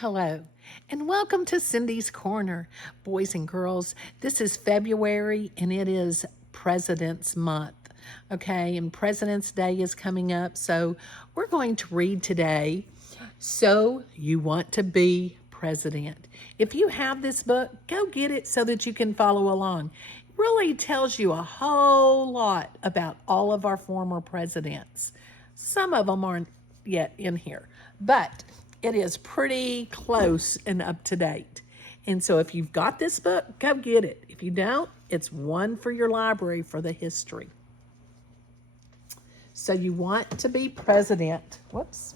Hello, and welcome to Cindy's Corner. Boys and girls, this is February and it is President's Month. Okay, and President's Day is coming up, so we're going to read today, So You Want to Be President. If you have this book, go get it so that you can follow along. It really tells you a whole lot about all of our former presidents. Some of them aren't yet in here, but it is pretty close and up to date. And so if you've got this book, go get it. If you don't, it's one for your library for the history. So you want to be president. Whoops.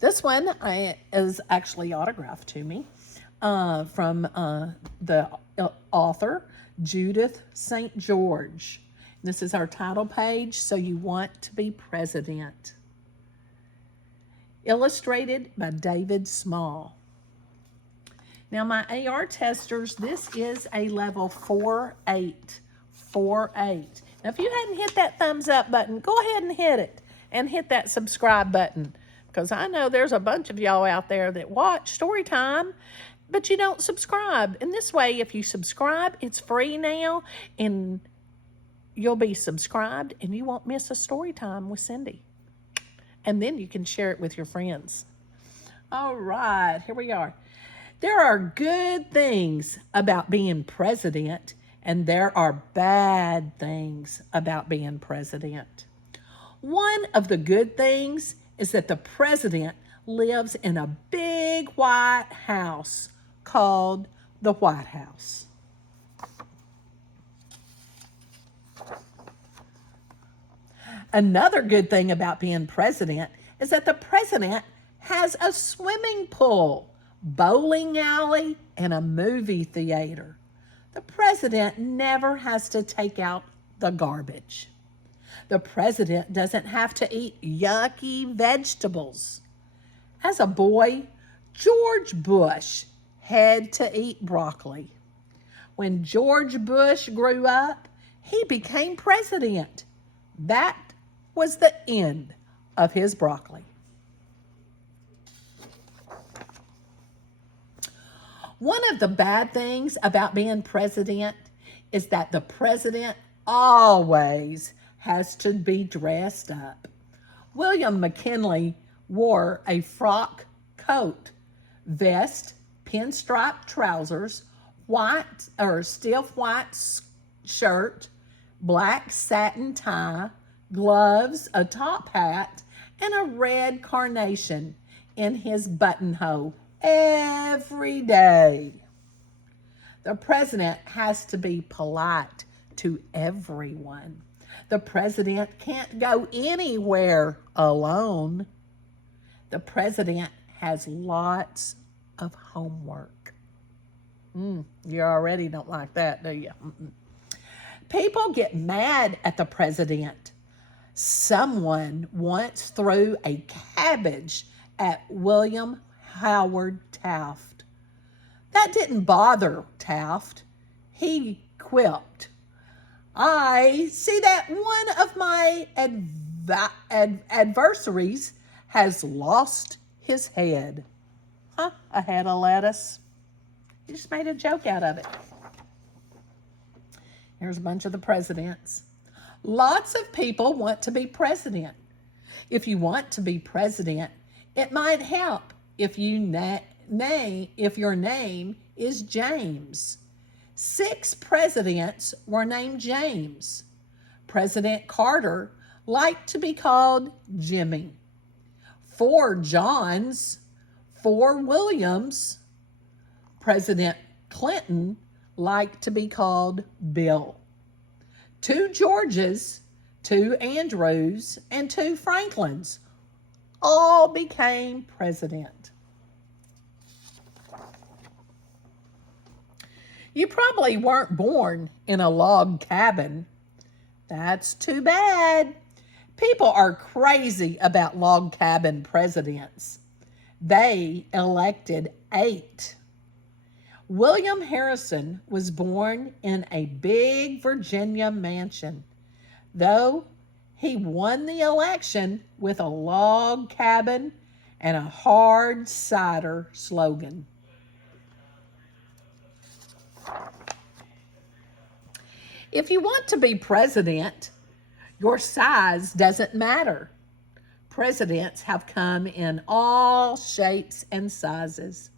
This one is actually autographed to me from the author, Judith St.George. This is our title page, So You Want to Be President. Illustrated by David Small. Now, my AR testers, this is a level 4-8. 4-8. Now, if you hadn't hit that thumbs up button, go ahead and hit it. And hit that subscribe button. Because I know there's a bunch of y'all out there that watch Storytime, but you don't subscribe. And this way, if you subscribe, it's free now. And you'll be subscribed and you won't miss a story time with Cindy. And then you can share it with your friends. All right, here we are. There are good things about being president, and there are bad things about being president. One of the good things is that the president lives in a big white house called the White House. Another good thing about being president is that the president has a swimming pool, bowling alley, and a movie theater. The president never has to take out the garbage. The president doesn't have to eat yucky vegetables. As a boy, George Bush had to eat broccoli. When George Bush grew up, he became president. That was the end of his broccoli. One of the bad things about being president is that the president always has to be dressed up. William McKinley wore a frock coat, vest, pinstripe trousers, white or stiff white shirt, black satin tie, gloves, a top hat, and a red carnation in his buttonhole every day. The president has to be polite to everyone. The president can't go anywhere alone. The president has lots of homework. You already don't like that, do you? People get mad at the president. Someone once threw a cabbage at William Howard Taft. That didn't bother Taft. He quipped, "I see that one of my adversaries has lost his head." A head of lettuce. He just made a joke out of it. Here's a bunch of the presidents. Lots of people want to be president. If you want to be president, it might help if your name is James. 6 presidents were named James. President Carter liked to be called Jimmy. 4 Johns, 4 Williams. President Clinton liked to be called Bill. 2 Georges, 2 Andrews, and 2 Franklins all became president. You probably weren't born in a log cabin. That's too bad. People are crazy about log cabin presidents. They elected 8. William Harrison was born in a big Virginia mansion. Though He won the election with a log cabin and a hard cider slogan. If you want to be president, your size doesn't matter. Presidents have come in all shapes and sizes.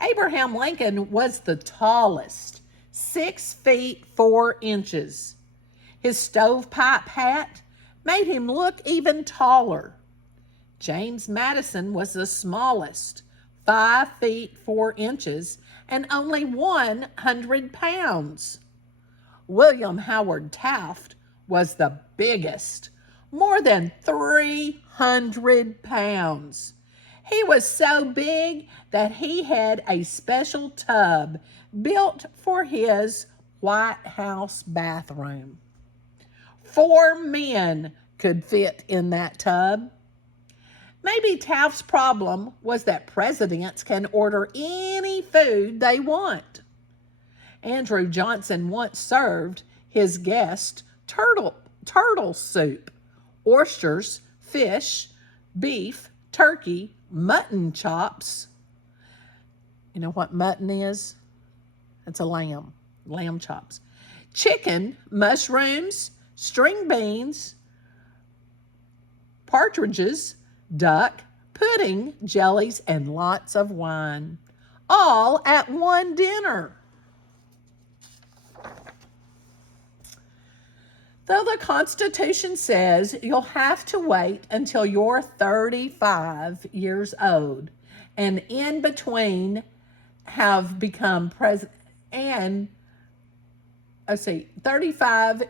Abraham Lincoln was the tallest, 6 feet 4 inches. His stovepipe hat made him look even taller. James Madison was the smallest, 5 feet 4 inches, and only 100 pounds. William Howard Taft was the biggest, more than 300 pounds. He was so big that he had a special tub built for his White House bathroom. 4 men could fit in that tub. Maybe Taft's problem was that presidents can order any food they want. Andrew Johnson once served his guest turtle soup, oysters, fish, beef, turkey, mutton chops. You know what mutton is? It's a lamb chops. Chicken, mushrooms, string beans, partridges, duck, pudding, jellies, and lots of wine, all at one dinner. Though the Constitution says you'll have to wait until you're 35 years old and in between have become president, and 35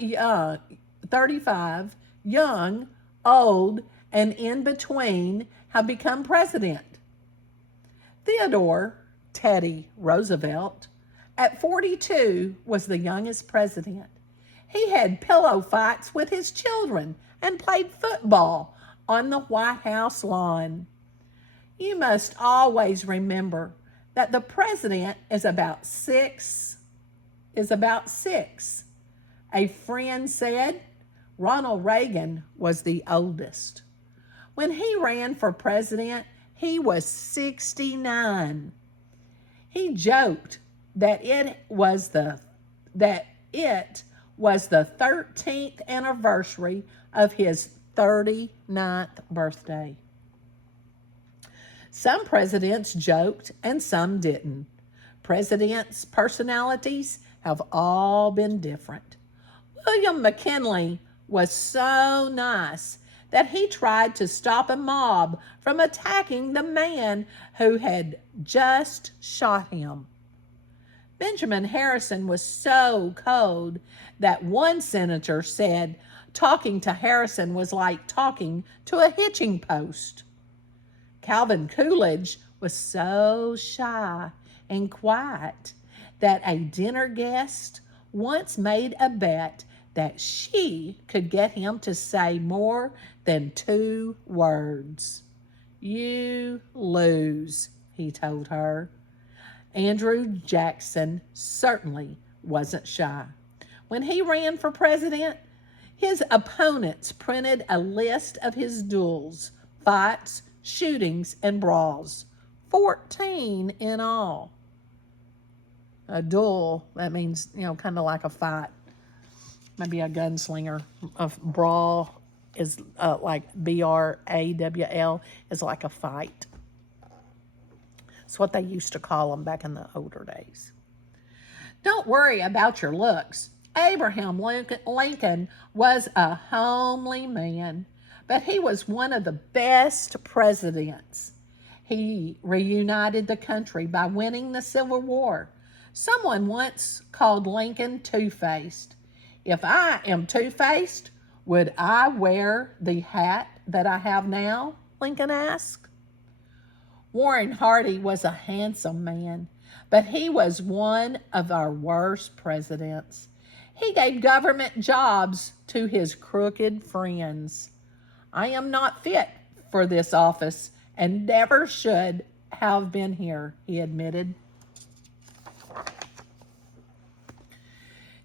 young, old, and in between have become president. Theodore Teddy Roosevelt, at 42, was the youngest president. He had pillow fights with his children and played football on the White House lawn. You must always remember that the president is about six. A friend said Ronald Reagan was the oldest. When he ran for president, he was 69. He joked that it was the 13th anniversary of his 39th birthday. Some presidents joked and some didn't. Presidents' personalities have all been different. William McKinley was so nice that he tried to stop a mob from attacking the man who had just shot him. Benjamin Harrison was so cold that one senator said talking to Harrison was like talking to a hitching post. Calvin Coolidge was so shy and quiet that a dinner guest once made a bet that she could get him to say more than 2 words. "You lose," he told her. Andrew Jackson certainly wasn't shy. When he ran for president, his opponents printed a list of his duels, fights, shootings, and brawls. 14 in all. A duel, that means, kind of like a fight. Maybe a gunslinger. A brawl is like BRAWL, is like a fight. It's what they used to call them back in the older days. Don't worry about your looks. Abraham Lincoln was a homely man, but he was one of the best presidents. He reunited the country by winning the Civil War. Someone once called Lincoln two-faced. If I am two-faced, would I wear the hat that I have now? Lincoln asked. Warren Harding was a handsome man, but he was one of our worst presidents. He gave government jobs to his crooked friends. I am not fit for this office and never should have been here, he admitted.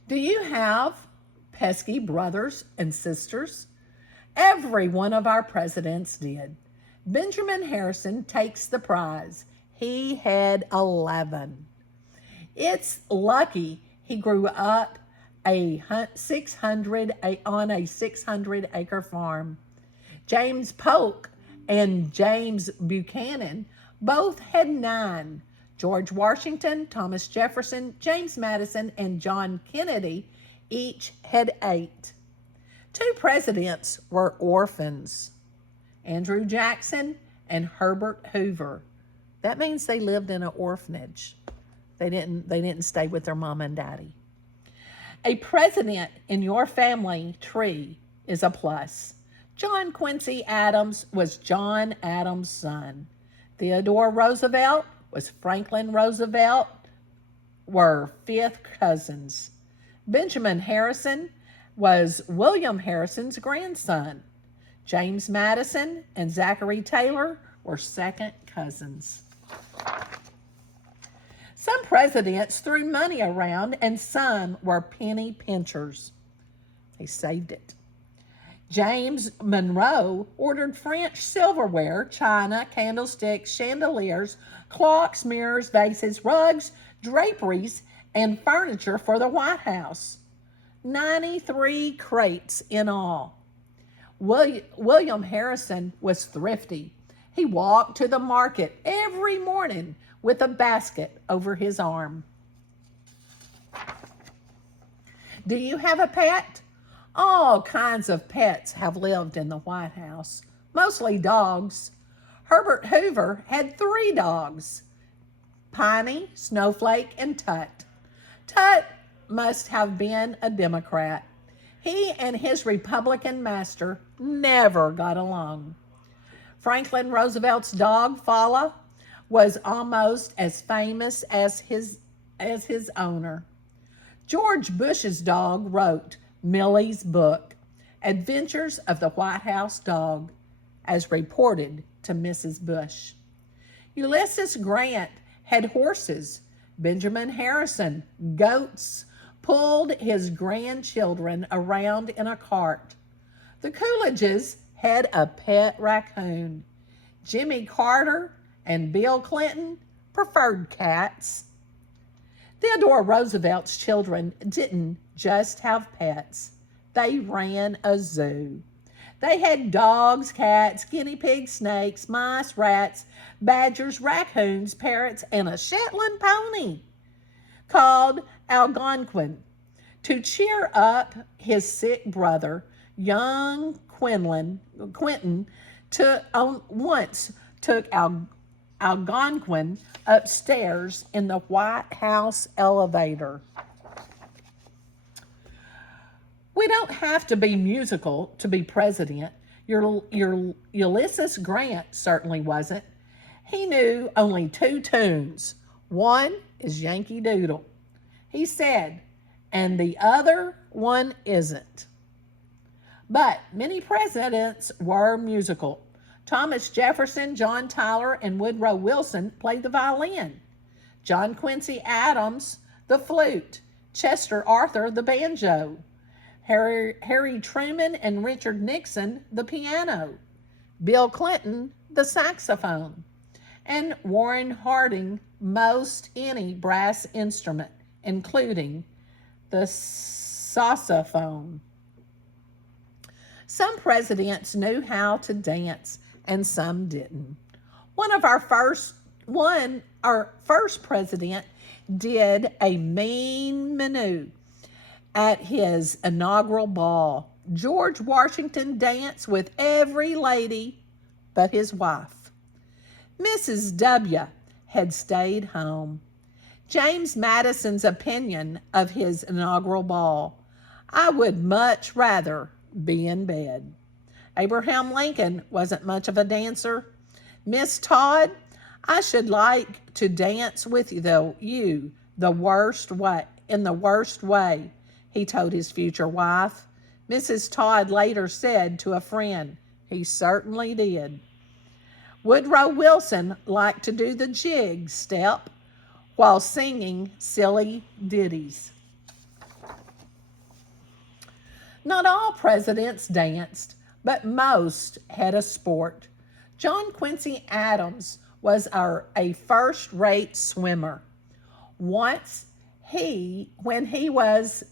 Do you have pesky brothers and sisters? Every one of our presidents did. Benjamin Harrison takes the prize. He had 11. It's lucky he grew up on a 600-acre farm. James Polk and James Buchanan both had 9. George Washington, Thomas Jefferson, James Madison, and John Kennedy each had 8. 2 presidents were orphans, Andrew Jackson and Herbert Hoover. That means they lived in an orphanage. They didn't stay with their mom and daddy. A president in your family tree is a plus. John Quincy Adams was John Adams' son. Theodore Roosevelt was Franklin Roosevelt, were 5th cousins. Benjamin Harrison was William Harrison's grandson. James Madison and Zachary Taylor were 2nd cousins. Some presidents threw money around and some were penny pinchers. They saved it. James Monroe ordered French silverware, china, candlesticks, chandeliers, clocks, mirrors, vases, rugs, draperies, and furniture for the White House. 93 crates in all. William Harrison was thrifty. He walked to the market every morning with a basket over his arm. Do you have a pet? All kinds of pets have lived in the White House, mostly dogs. Herbert Hoover had 3 dogs, Piney, Snowflake, and Tut. Tut must have been a Democrat. He and his Republican master never got along. Franklin Roosevelt's dog, Fala, was almost as famous as his owner. George Bush's dog wrote Millie's book, Adventures of the White House Dog, as reported to Mrs. Bush. Ulysses Grant had horses. Benjamin Harrison, goats, pulled his grandchildren around in a cart. The Coolidges had a pet raccoon. Jimmy Carter and Bill Clinton preferred cats. Theodore Roosevelt's children didn't just have pets. They ran a zoo. They had dogs, cats, guinea pigs, snakes, mice, rats, badgers, raccoons, parrots, and a Shetland pony called Algonquin. To cheer up his sick brother, young Quentin once took Algonquin upstairs in the White House elevator. We don't have to be musical to be president. Your Ulysses Grant certainly wasn't. He knew only 2 tunes. One is Yankee Doodle. He said, and the other one isn't. But many presidents were musical. Thomas Jefferson, John Tyler, and Woodrow Wilson played the violin. John Quincy Adams, the flute. Chester Arthur, the banjo. Harry Truman and Richard Nixon, the piano. Bill Clinton, the saxophone. And Warren Harding, most any brass instrument, including the saxophone. Some presidents knew how to dance and some didn't. Our first president did a mean menu at his inaugural ball. George Washington danced with every lady but his wife. Mrs. W. had stayed home. James Madison's opinion of his inaugural ball: I would much rather be in bed. Abraham Lincoln wasn't much of a dancer. Miss Todd, I should like to dance with you the worst way, he told his future wife. Mrs. Todd later said to a friend, he certainly did. Woodrow Wilson liked to do the jig step while singing silly ditties. Not all presidents danced, but most had a sport. John Quincy Adams was a first-rate swimmer. Once when he was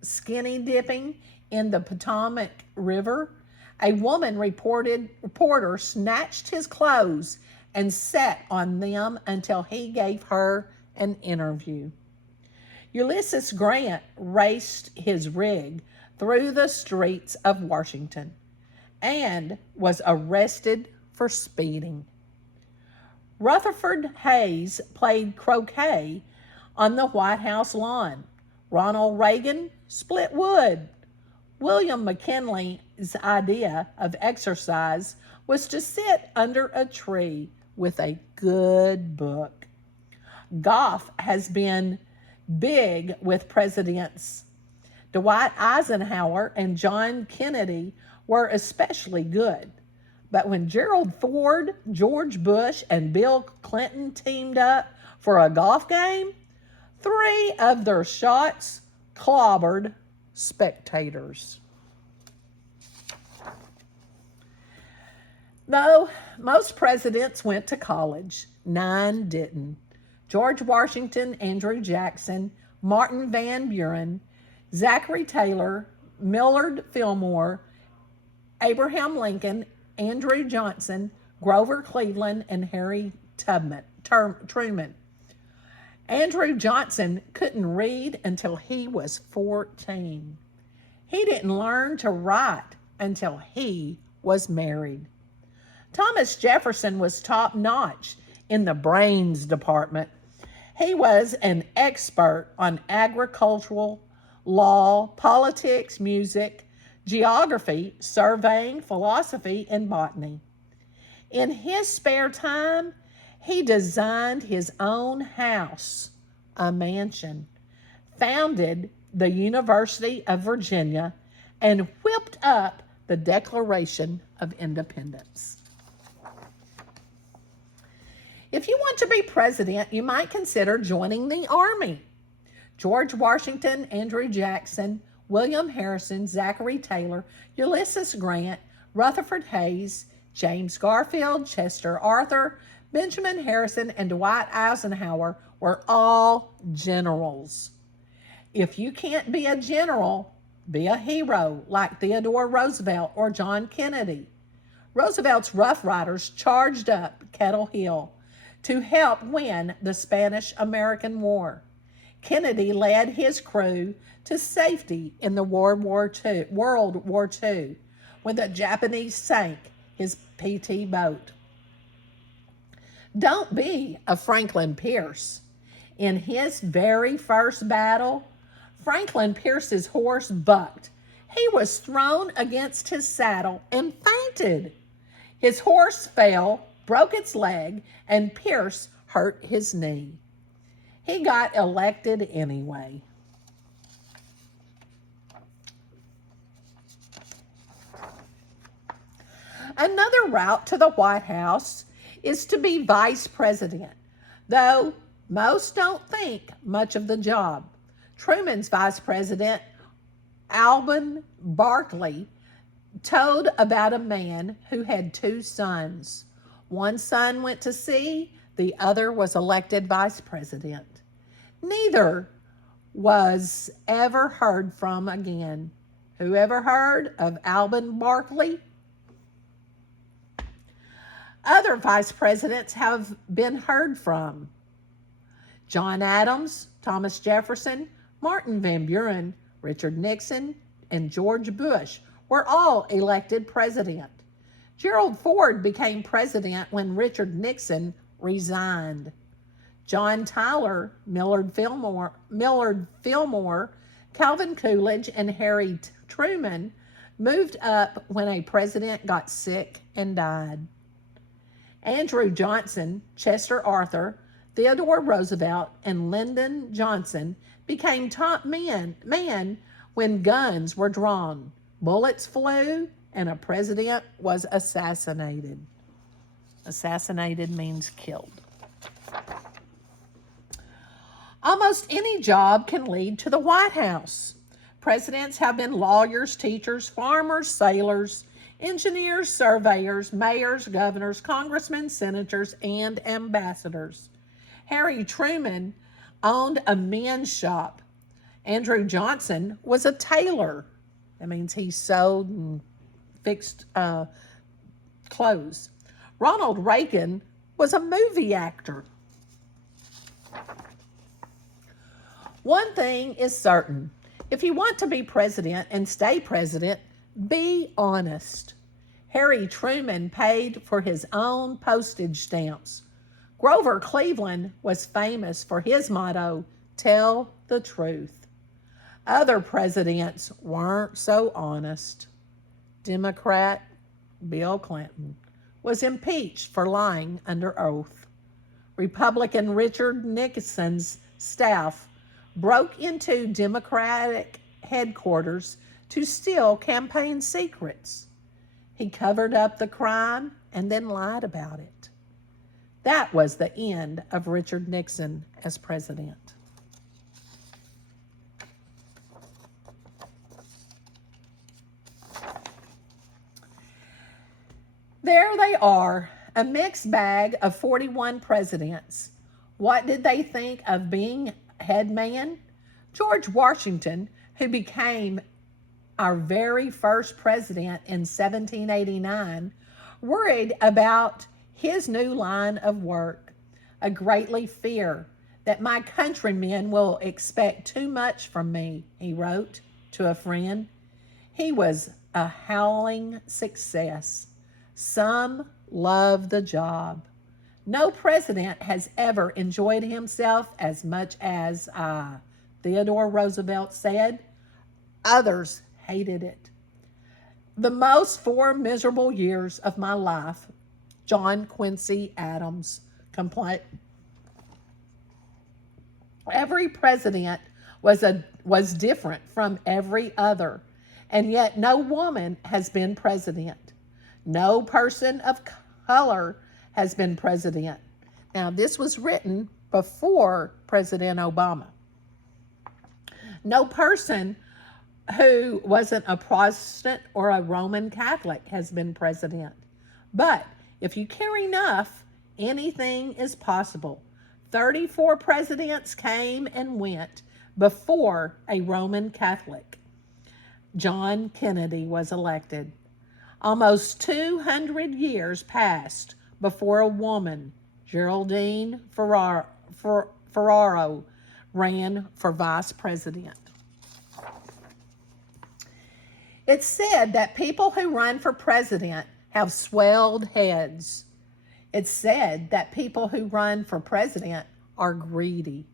skinny dipping in the Potomac River, a reporter snatched his clothes and sat on them until he gave her an interview. Ulysses Grant raced his rig through the streets of Washington and was arrested for speeding. Rutherford Hayes played croquet on the White House lawn. Ronald Reagan split wood. William McKinley's idea of exercise was to sit under a tree with a good book. Golf has been big with presidents. Dwight Eisenhower and John Kennedy were especially good. But when Gerald Ford, George Bush, and Bill Clinton teamed up for a golf game, 3 of their shots clobbered spectators. Though most presidents went to college, 9 didn't. George Washington, Andrew Jackson, Martin Van Buren, Zachary Taylor, Millard Fillmore, Abraham Lincoln, Andrew Johnson, Grover Cleveland, and Harry Truman. Andrew Johnson couldn't read until he was 14. He didn't learn to write until he was married. Thomas Jefferson was top-notch in the brains department. He was an expert on agricultural, law, politics, music, geography, surveying, philosophy, and botany. In his spare time, he designed his own house, a mansion, founded the University of Virginia, and whipped up the Declaration of Independence. If you want to be president, you might consider joining the Army. George Washington, Andrew Jackson, William Harrison, Zachary Taylor, Ulysses Grant, Rutherford Hayes, James Garfield, Chester Arthur, Benjamin Harrison, and Dwight Eisenhower were all generals. If you can't be a general, be a hero like Theodore Roosevelt or John Kennedy. Roosevelt's Rough Riders charged up Kettle Hill to help win the Spanish-American War. Kennedy led his crew to safety in the World War II when the Japanese sank his PT boat. Don't be a Franklin Pierce. In his very first battle, Franklin Pierce's horse bucked. He was thrown against his saddle and fainted. His horse fell, broke its leg, and Pierce hurt his knee. He got elected anyway. Another route to the White House is to be vice president, though most don't think much of the job. Truman's vice president, Alban Barkley, told about a man who had 2 sons. One son went to sea, the other was elected vice president. Neither was ever heard from again. Who ever heard of Alban Barkley? Other vice presidents have been heard from. John Adams, Thomas Jefferson, Martin Van Buren, Richard Nixon, and George Bush were all elected president. Gerald Ford became president when Richard Nixon resigned. John Tyler, Millard Fillmore, Calvin Coolidge, and Harry Truman moved up when a president got sick and died. Andrew Johnson, Chester Arthur, Theodore Roosevelt, and Lyndon Johnson became top men when guns were drawn, bullets flew, and a president was assassinated. Assassinated means killed. Almost any job can lead to the White House. Presidents have been lawyers, teachers, farmers, sailors, engineers, surveyors, mayors, governors, congressmen, senators, and ambassadors. Harry Truman owned a men's shop. Andrew Johnson was a tailor. That means he sewed and fixed clothes. Ronald Reagan was a movie actor. One thing is certain. If you want to be president and stay president, be honest. Harry Truman paid for his own postage stamps. Grover Cleveland was famous for his motto, tell the truth. Other presidents weren't so honest. Democrat Bill Clinton was impeached for lying under oath. Republican Richard Nixon's staff broke into Democratic headquarters to steal campaign secrets. He covered up the crime and then lied about it. That was the end of Richard Nixon as president. There they are, a mixed bag of 41 presidents. What did they think of being head man? George Washington, who became our very first president in 1789, worried about his new line of work. I greatly fear that my countrymen will expect too much from me, he wrote to a friend. He was a howling success. Some love the job. No president has ever enjoyed himself as much as I, Theodore Roosevelt said. Others hated it. The most 4 miserable years of my life, John Quincy Adams complained. Every president was different from every other, and yet no woman has been president. No person of color has been president. Now, this was written before President Obama. No person who wasn't a Protestant or a Roman Catholic has been president. But if you care enough, anything is possible. 34 presidents came and went before a Roman Catholic. John Kennedy was elected. Almost 200 years passed before a woman, Geraldine Ferraro, ran for vice president. It's said that people who run for president have swelled heads. It's said that people who run for president are greedy.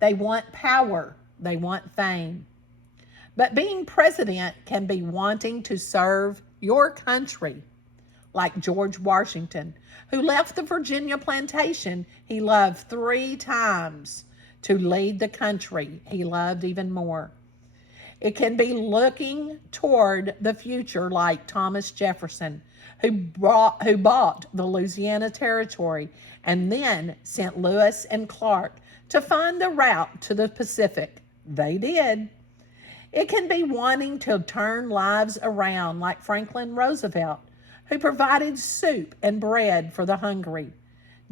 They want power. They want fame. But being president can be wanting to serve your country, like George Washington, who left the Virginia plantation he loved 3 times to lead the country he loved even more. It can be looking toward the future like Thomas Jefferson, who bought the Louisiana Territory and then sent Lewis and Clark to find the route to the Pacific. They did. It can be wanting to turn lives around like Franklin Roosevelt, who provided soup and bread for the hungry,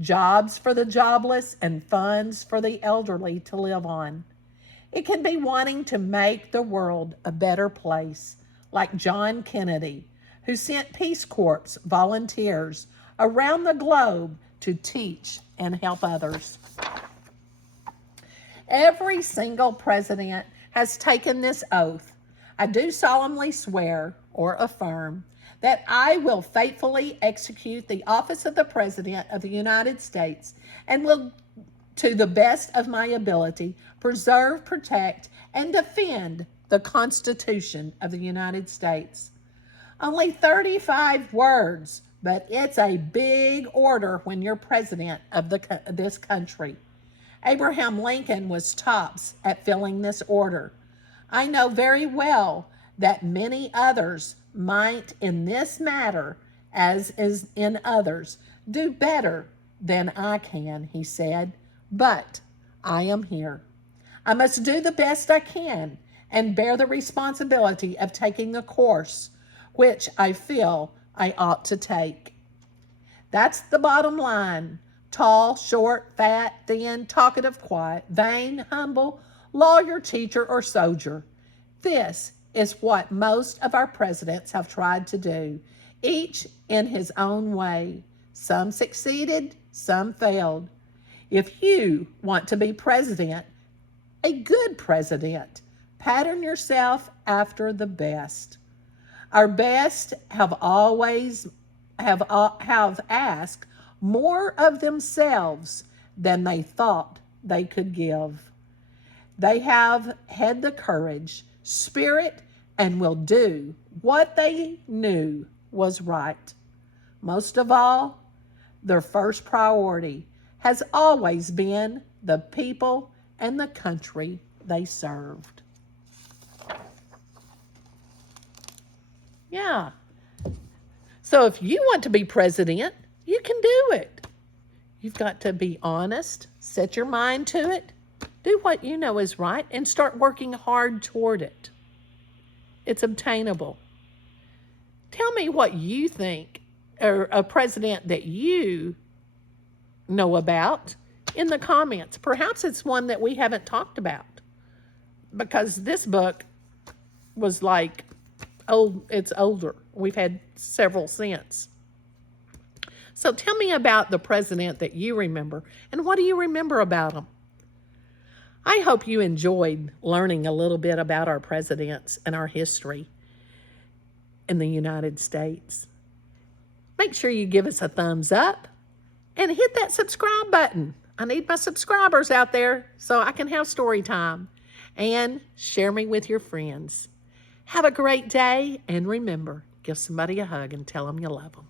jobs for the jobless, and funds for the elderly to live on. It can be wanting to make the world a better place, like John Kennedy, who sent Peace Corps volunteers around the globe to teach and help others. Every single president has taken this oath. I do solemnly swear or affirm that I will faithfully execute the office of the President of the United States and will, to the best of my ability, preserve, protect, and defend the Constitution of the United States. Only 35 words, but it's a big order when you're president of this country. Abraham Lincoln was tops at filling this order. I know very well that many others might in this matter, as is in others, do better than I can, he said, but I am here. I must do the best I can and bear the responsibility of taking a course which I feel I ought to take. That's the bottom line. Tall, short, fat, thin, talkative, quiet, vain, humble, lawyer, teacher, or soldier. This is what most of our presidents have tried to do, each in his own way. Some succeeded, some failed. If you want to be president, a good president, pattern yourself after the best. Our best have asked more of themselves than they thought they could give. They have had the courage, spirit, and will do what they knew was right. Most of all, their first priority has always been the people and the country they served. Yeah. So if you want to be president, you can do it. You've got to be honest, set your mind to it, do what you know is right, and start working hard toward it. It's obtainable. Tell me what you think, or a president that you know about in the comments. Perhaps it's one that we haven't talked about, because this book was like old. It's older. We've had several since. So tell me about the president that you remember, and what do you remember about him? I hope you enjoyed learning a little bit about our presidents and our history in the United States. Make sure you give us a thumbs up and hit that subscribe button. I need my subscribers out there so I can have story time. And share me with your friends. Have a great day, and remember, give somebody a hug and tell them you love them.